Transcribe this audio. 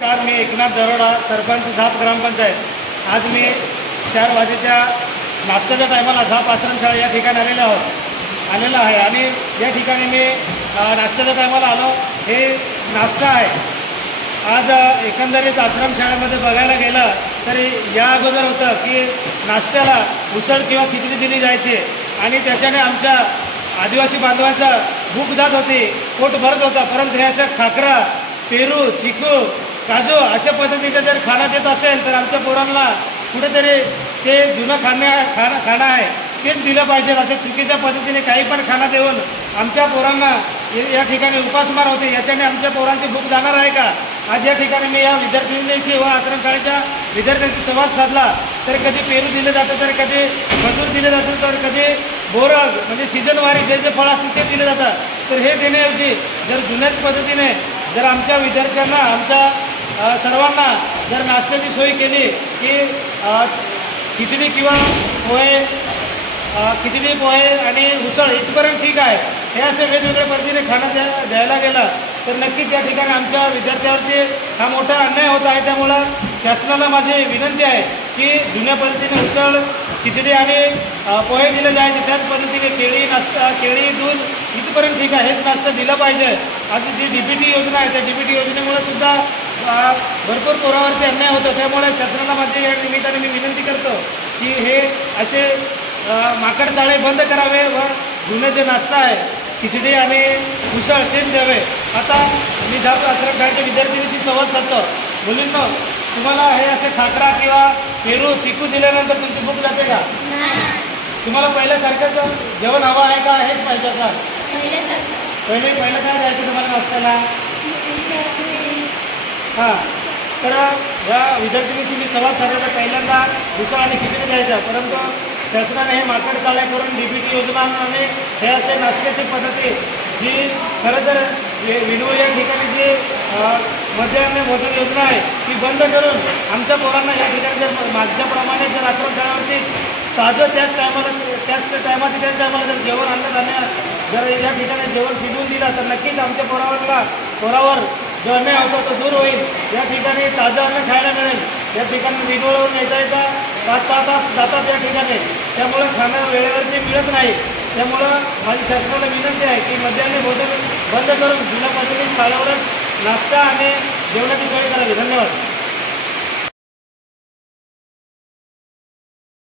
नमस्कार मी एकनाथ दरोडा सरपंच झाप ग्रामपंचायत. आज मी चार वाजेच्या नाश्त्याच्या टायमाला झाप आश्रमशाळा या ठिकाणी आलेलो आहोत. आलेलो आहे आणि या ठिकाणी मी नाश्त्याच्या टायमाला आलो. हे नाश्ता आहे. आज एकंदरीत आश्रमशाळेमध्ये बघायला गेलं तरी या अगोदर होतं की नाश्त्याला उसळ किंवा खिचडी दिली जायची आणि त्याच्याने आमच्या आदिवासी बांधवांचा भूक जात होती पोट भरत होतं. परंतु हे अशा खाकरा पेरू चिकू काजू अशा पद्धतीचं जर खाणं देत असेल तर आमच्या पोरांना कुठेतरी ते जुनं खाण्या खाणं खाणं आहे तेच दिलं पाहिजे. असं चुकीच्या पद्धतीने काही पण खाणं देऊन आमच्या पोरांना या- ठिकाणी उपासमार होते. याच्याने आमच्या पोरांची भूक जाणार आहे का? आज या ठिकाणी मी या विद्यार्थ्यांशी व आश्रमशाळेच्या विद्यार्थ्यांशी संवाद साधला. तर कधी पेरू दिलं जातं तर कधी मजूर दिलं जातं तर कधी बोरग म्हणजे सीझनवारी जे जे फळ असतील ते दिलं जातं. तर हे देण्याऐवजी जर जुन्याच पद्धतीने जर आमच्या विद्यार्थ्यांना आमच्या सर्वांना जर नाश्त्याची सोय केली की खिचडी किंवा पोहे खिचडी पोहे आणि उसळ इथपर्यंत ठीक आहे. हे असे वेगवेगळ्या पद्धतीने खाणं द्या द्यायला गेलं तर नक्कीच त्या ठिकाणी आमच्या विद्यार्थ्यावरती हा मोठा अन्याय होत आहे. त्यामुळं शासनाला माझी विनंती आहे की जुन्या पद्धतीने उसळ खिचडी आणि पोहे दिले जायचे. त्याच पद्धतीने केळी नाश्ता केळी दूध इथपर्यंत ठीक आहे. हेच नाश्ता दिला पाहिजे. आज जी डी पी टी योजना आहे त्या डी पी टी योजनेमुळे सुद्धा भरपूर पोरावरती अन्याय होतो. त्यामुळे शासनाला माझी या निमित्ताने मी विनंती करतो की हे असे माकड चाळे बंद करावे व जुने जे नाश्ता आहे खिचडी आणि उसळ तेच द्यावे. आता मी जात आश्रमशाळेच्या विद्यार्थिनीशी संवाद साधतो. मुलींनो तुम्हाला हे असे खाकरा किंवा पेरू चिकू दिल्यानंतर तुमची भूक जाते का? तुम्हाला पहिल्यासारखंच जेवण हवं आहे का? हेच पाहिजे का पहिले पहिलं काय द्यायचं तुम्हाला नाश्त्याला? हां. तर या विद्यार्थिनीशी मी संवाद साधायचा पहिल्यांदा दुसरा आणि किती द्यायचा? परंतु शासनाने हे माकड चाळ्या करून डी बी टी योजना आणि हे असे नाश्त्याची पद्धती जी खरं तर विनोद या ठिकाणी जी मध्यान्ह भोजन योजना आहे ती बंद करून आमच्या पोरांना या ठिकाणी जर मागच्याप्रमाणे जर आश्रमशाळावरती ताजं त्याच टायमाला त्याच टायमात त्याच टायमाला जर जेवण आणलं जाण्या जर या ठिकाणी जेवण शिजवून दिलं तर नक्कीच आमच्या पोरावरला पोरावर जो अन्याय होतो तो दूर होईल या ठिकाणी ताजं अन्न खायला मिळेल. या ठिकाणी विनोळवरून येता येता पाच सहा तास जातात या ठिकाणी. त्यामुळं खाणं वेळेवरती मिळत नाही. त्यामुळं माझी शासनाला विनंती आहे की मध्यान्ह भोजन बंद करून जिल्हा पद्धतीने शाळेवरच नाश्ता आणि जेवणाची सोय करावी. धन्यवाद.